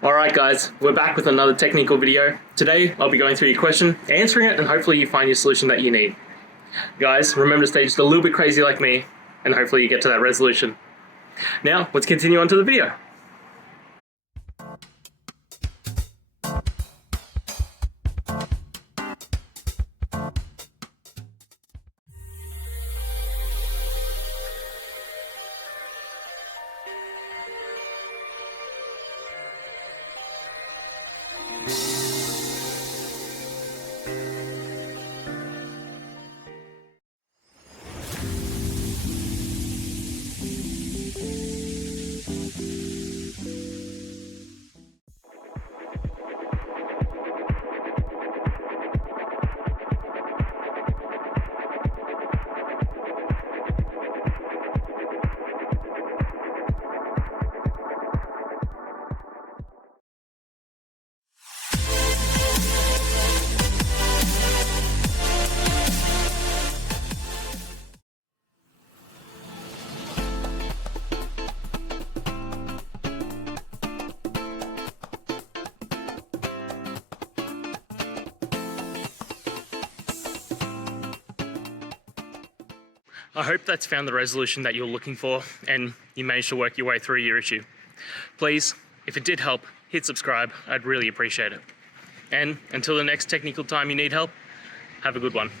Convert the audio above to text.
Alright guys, we're back with another technical video. Today I'll be going through your question, answering it, and hopefully you find your solution that you need. Guys, remember to stay just a little bit crazy like me, and hopefully you get to that resolution. Now, let's continue on to the video. I hope that's found the resolution that you're looking for and you managed to work your way through your issue. Please, if it did help, hit subscribe. I'd really appreciate it. And until the next technical time you need help, have a good one.